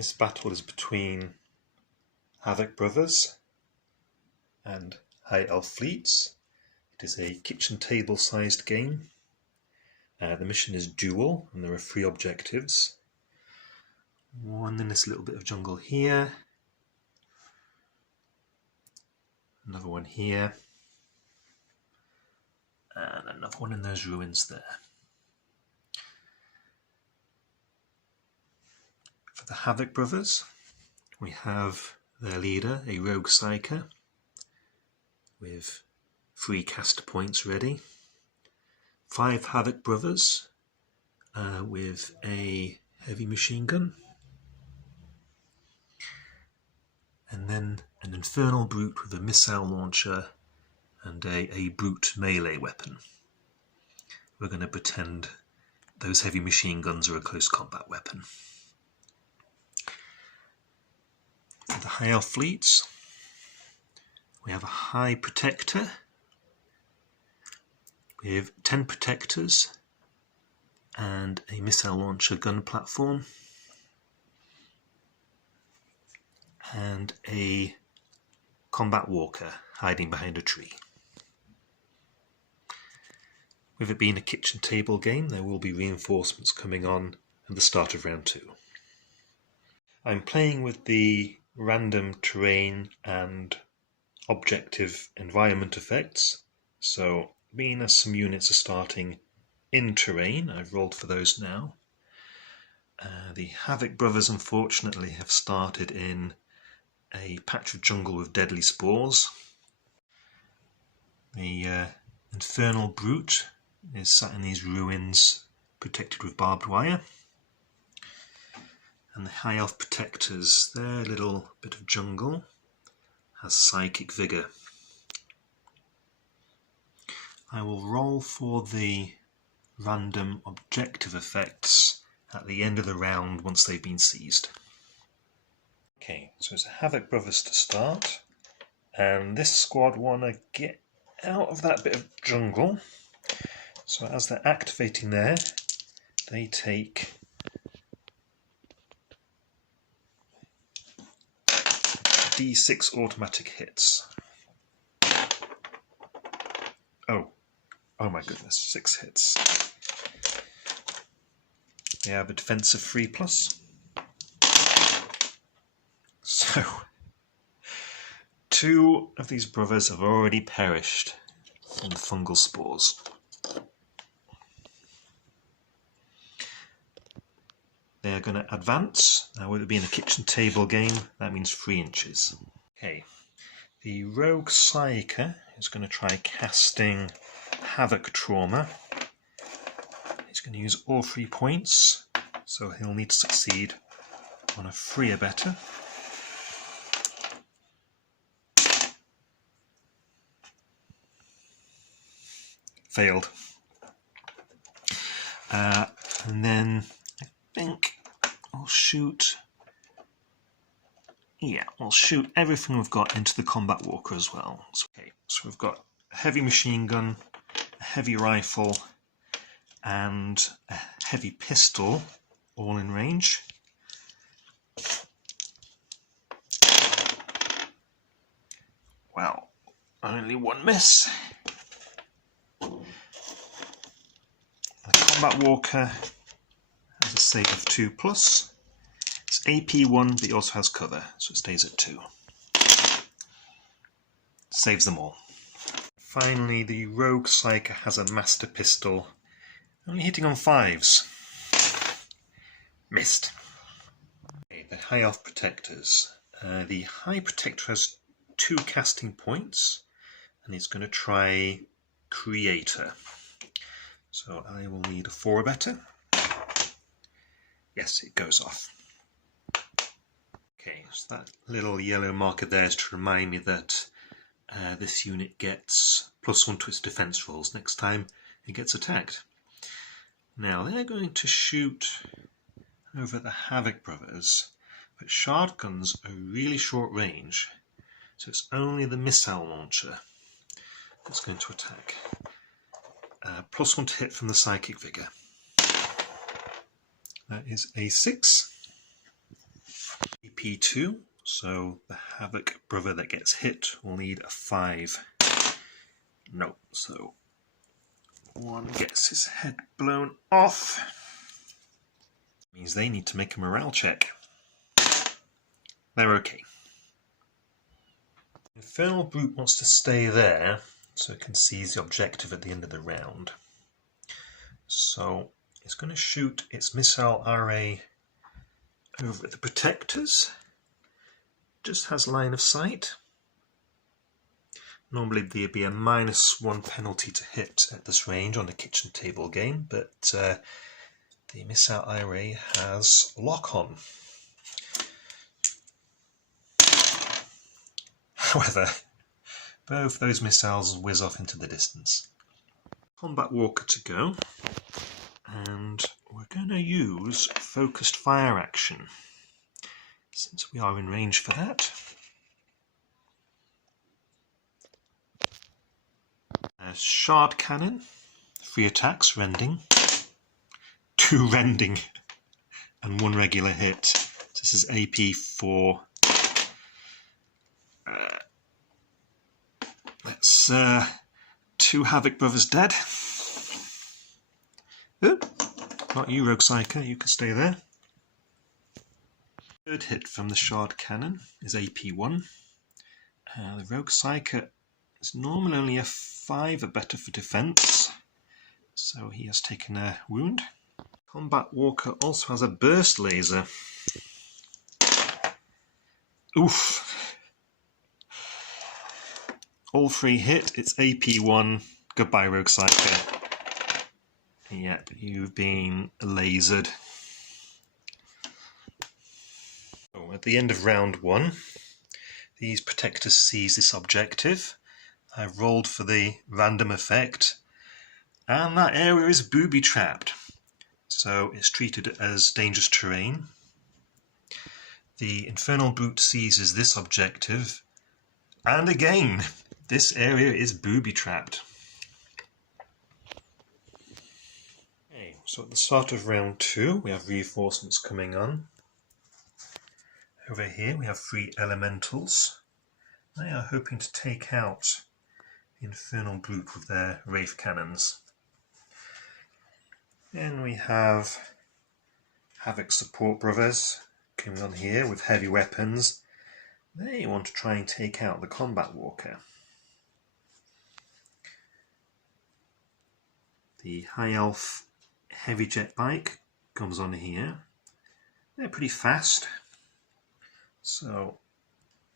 This battle is between Havoc Brothers and High Elf Fleets. It is a kitchen table sized game. The mission is dual and there are 3 objectives. One in this little bit of jungle here. Another one here. And another one in those ruins there. For the Havoc Brothers, we have their leader, a rogue psyker, with 3 caster points ready. 5 Havoc Brothers with a heavy machine gun. And then an infernal brute with a missile launcher and a brute melee weapon. We're going to pretend those heavy machine guns are a close combat weapon. For the High Elf Fleets, we have a High Protector with 10 Protectors and a missile launcher gun platform and a combat walker hiding behind a tree. With it being a kitchen table game, there will be reinforcements coming on at the start of round 2. I'm playing with the random terrain and objective environment effects, so being as some units are starting in terrain, I've rolled for those now. The Havoc Brothers unfortunately have started in a patch of jungle with deadly spores. The Infernal Brute is sat in these ruins protected with barbed wire. And the High Elf Protectors, their little bit of jungle, has psychic vigour. I will roll for the random objective effects at the end of the round once they've been seized. Okay, so it's Havoc Brothers to start, and this squad want to get out of that bit of jungle. So as they're activating there, they take D6 automatic hits. Oh my goodness, 6 hits. They have a defense of 3+. So, 2 of these brothers have already perished from the fungal spores. They are going to advance. Now, with it being a kitchen table game, that means 3 inches. Okay, the Rogue Psyker is going to try casting Havoc Trauma. He's going to use all 3 points, so he'll need to succeed on a 3 or better. Failed. And then I think I'll shoot. Yeah, we'll shoot everything we've got into the combat walker as well. Okay, so we've got a heavy machine gun, a heavy rifle, and a heavy pistol, all in range. Well, only 1 miss. The combat walker has a save of 2+. It's AP 1, but it also has cover, so it stays at 2. Saves them all. Finally, the Rogue Psyker has a Master Pistol, only hitting on 5s. Missed. Okay, the High Elf Protectors. The High Protector has 2 casting points, and it's going to try Creator. So I will need a 4 or better. Yes, it goes off. Okay, so that little yellow marker there is to remind me that this unit gets +1 to its defense rolls next time it gets attacked. Now they're going to shoot over at the Havoc Brothers, but shotguns are really short range, so it's only the missile launcher that's going to attack. +1 to hit from the psychic vigour. That is a 6. AP2, so the Havoc brother that gets hit will need a 5. No, so one gets his head blown off. Means they need to make a morale check. They're okay. Infernal Brute wants to stay there so it can seize the objective at the end of the round. So it's going to shoot its missile array over at the Protectors. Just has line of sight. Normally there'd be a -1 penalty to hit at this range on a kitchen table game, but the missile array has lock on. However, both those missiles whiz off into the distance. Combat Walker to go, and we're going to use focused fire action since we are in range for that. A shard cannon, 3 attacks, rending, 2 rending, and 1 regular hit. This is AP for that's 2 Havoc brothers dead. Oh, not you, Rogue Psyker, you can stay there. Third hit from the shard cannon is AP1. The Rogue Psyker is normally only a 5 or better for defense, so he has taken a wound. Combat Walker also has a burst laser. Oof. All 3 hit, it's AP1. Goodbye, Rogue Psyker. Yep, you've been lasered. Oh, at the end of round 1, these Protectors seize this objective. I've rolled for the random effect, and that area is booby-trapped, so it's treated as dangerous terrain. The Infernal Brute seizes this objective, and again, this area is booby-trapped. Okay, so at the start of round 2, we have reinforcements coming on. Over here we have 3 elementals. They are hoping to take out the Infernal Brute with their Wraith Cannons. Then we have Havoc support brothers coming on here with heavy weapons. They want to try and take out the Combat Walker. The High Elf Heavy Jet Bike comes on here. They're pretty fast, so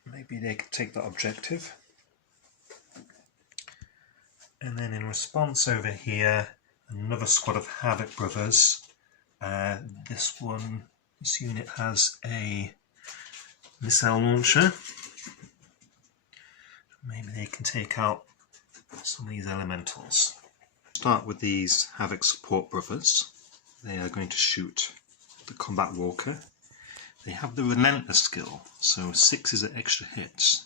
maybe they can take that objective. And then in response over here, another squad of Havoc brothers. This unit has a missile launcher. Maybe they can take out some of these elementals. Start with these Havoc support brothers. They are going to shoot the Combat Walker. They have the Relentless skill, so 6 is at extra hits.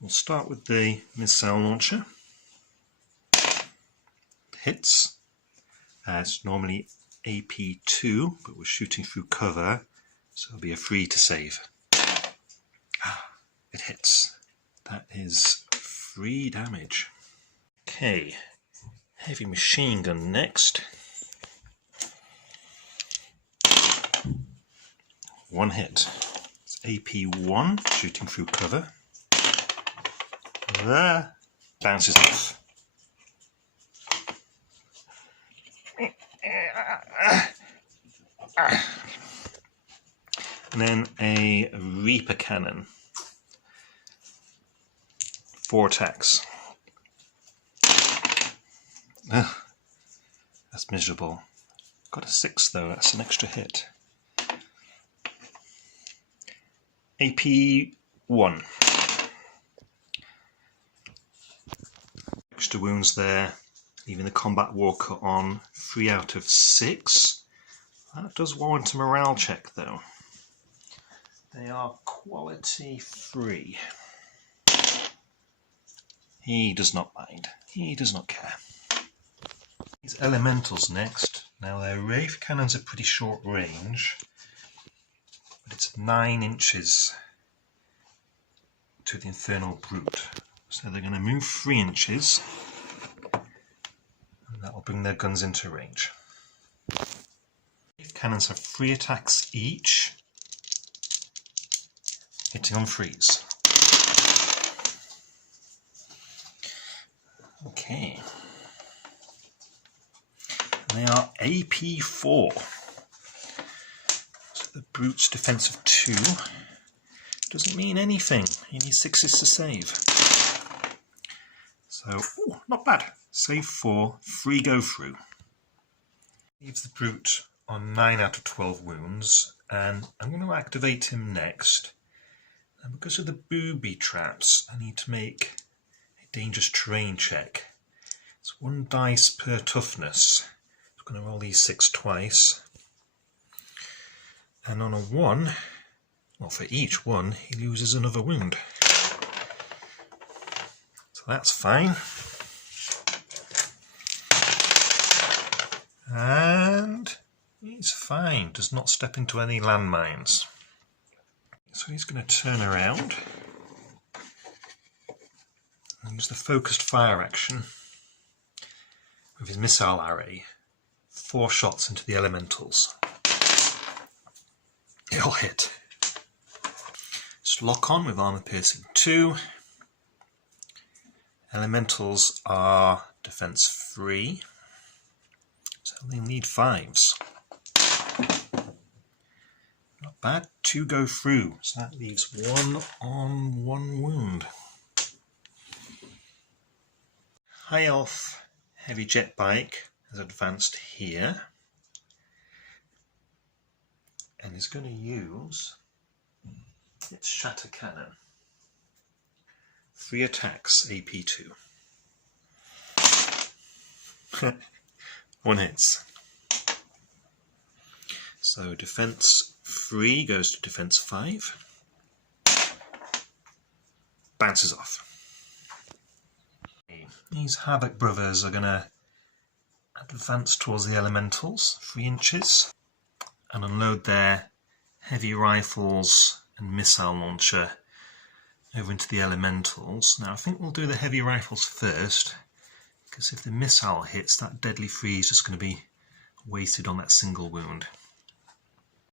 We'll start with the missile launcher. Hits. It's normally AP2, but we're shooting through cover, so it'll be a 3 to save. It hits. That is 3 damage. Okay, heavy machine gun next. 1 hit. It's AP1, shooting through cover. Bounces off. And then a Reaper Cannon. 4 attacks. That's miserable. Got a 6 though, that's an extra hit. AP1. Extra wounds there, leaving the Combat Walker on 3 out of 6. That does warrant a morale check though. They are quality 3. He does not mind. He does not care. These elementals next. Now their Wraith Cannons are pretty short range, but it's 9 inches to the Infernal Brute. So they're going to move 3 inches, and that will bring their guns into range. Cannons have 3 attacks each, hitting on 3s. Okay. And they are AP4. So the Brute's defense of 2 doesn't mean anything. He needs 6s to save. So, ooh, not bad. Save 4, 3 go through. Leaves the Brute on 9 out of 12 wounds, and I'm going to activate him next. And because of the booby traps, I need to make a dangerous terrain check. It's 1 dice per toughness. I'm going to roll these 6 twice. And on a 1, well, for each 1, he loses another wound. So that's fine. And he's fine, does not step into any landmines. So he's going to turn around and use the focused fire action with his missile array. 4 shots into the elementals. It'll hit. Just lock on with armor piercing 2. Elementals are defense 3. So they need 5s. Not bad. 2 go through. So that leaves 1 on 1 wound. High Elf Heavy Jet Bike has advanced here. And is going to use its Shatter Cannon. 3 attacks, AP2. 1 hits. So defense 3 goes to defense 5. Bounces off. These Havoc brothers are going to advance towards the elementals, 3 inches, and unload their heavy rifles and missile launcher over into the elementals. Now I think we'll do the heavy rifles first, because if the missile hits, that deadly 3 is just going to be wasted on that single wound.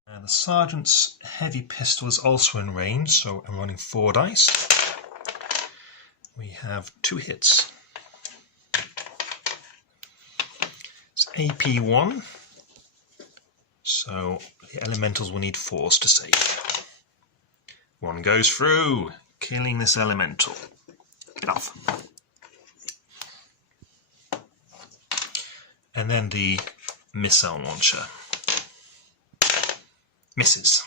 The sergeant's heavy pistol is also in range, so I'm running 4 dice. We have 2 hits. It's AP1, so the elementals will need 4s to save. 1 goes through, killing this elemental. Get off. And then the missile launcher. Misses.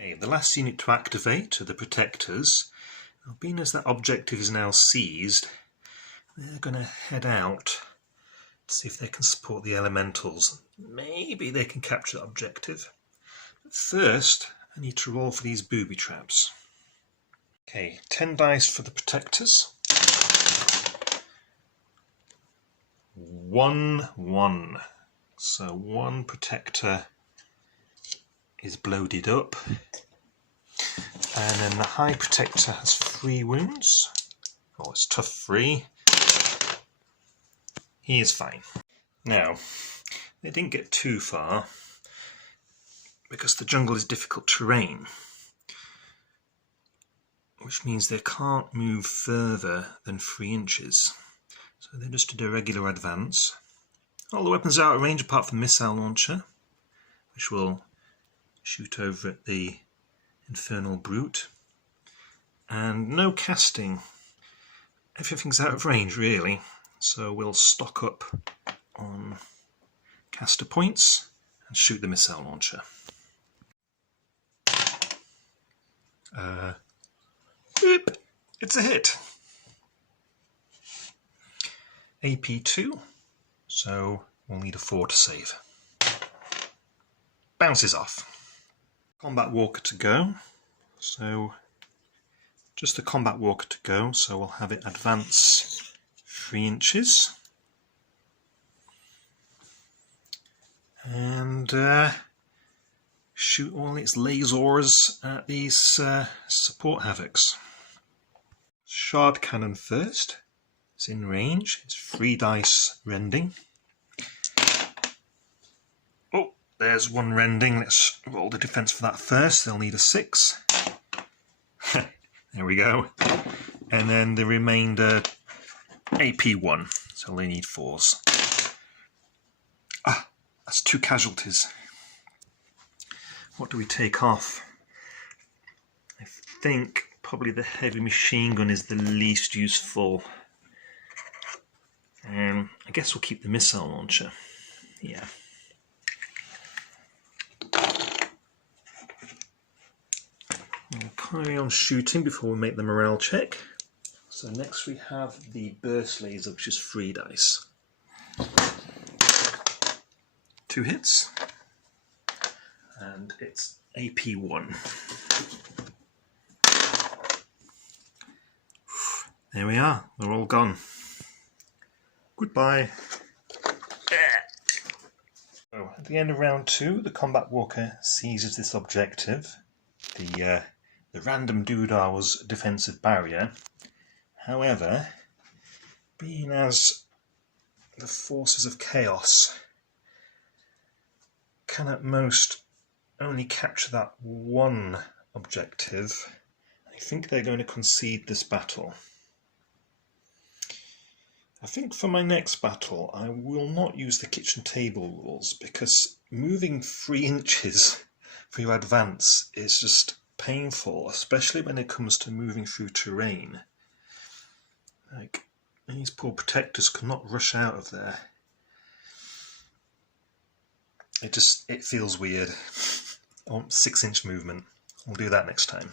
Okay, the last unit to activate are the protectors. Now, being as that objective is now seized, they're going to head out to see if they can support the elementals. Maybe they can capture the objective. But first, I need to roll for these booby traps. Okay, 10 dice for the protectors. 1, 1. So 1 protector is bloated up. And then the high protector has 3 wounds. Oh, it's tough 3. He is fine. Now, they didn't get too far because the jungle is difficult terrain, which means they can't move further than 3 inches. So they just did a regular advance. All the weapons are out of range apart from the missile launcher, which will shoot over at the Infernal Brute. And no casting. Everything's out of range, really. So we'll stock up on caster points and shoot the missile launcher. Boop! It's a hit. AP2, so we'll need a 4 to save. Bounces off. Combat Walker to go, so just the Combat Walker to go, so we'll have it advance 3 inches. And shoot all its lasers at these support havocs. Shard cannon first. It's in range. It's 3 dice rending. Oh, there's 1 rending. Let's roll the defense for that first. They'll need a 6. There we go. And then the remainder AP1. So they need 4s. Ah, that's 2 casualties. What do we take off? I think probably the heavy machine gun is the least useful. I guess we'll keep the missile launcher. Yeah. We'll carry on shooting before we make the morale check. So next we have the burst laser, which is 3 dice. 2 hits. And it's AP1. There we are, they're all gone. Goodbye. So at the end of round 2, the combat walker seizes this objective, the random doodar's defensive barrier. However, being as the forces of chaos can at most only capture that 1 objective, I think they're going to concede this battle. I think for my next battle I will not use the kitchen table rules, because moving 3 inches for your advance is just painful, especially when it comes to moving through terrain. Like, these poor protectors cannot rush out of there. It feels weird. I want 6-inch movement. We'll do that next time.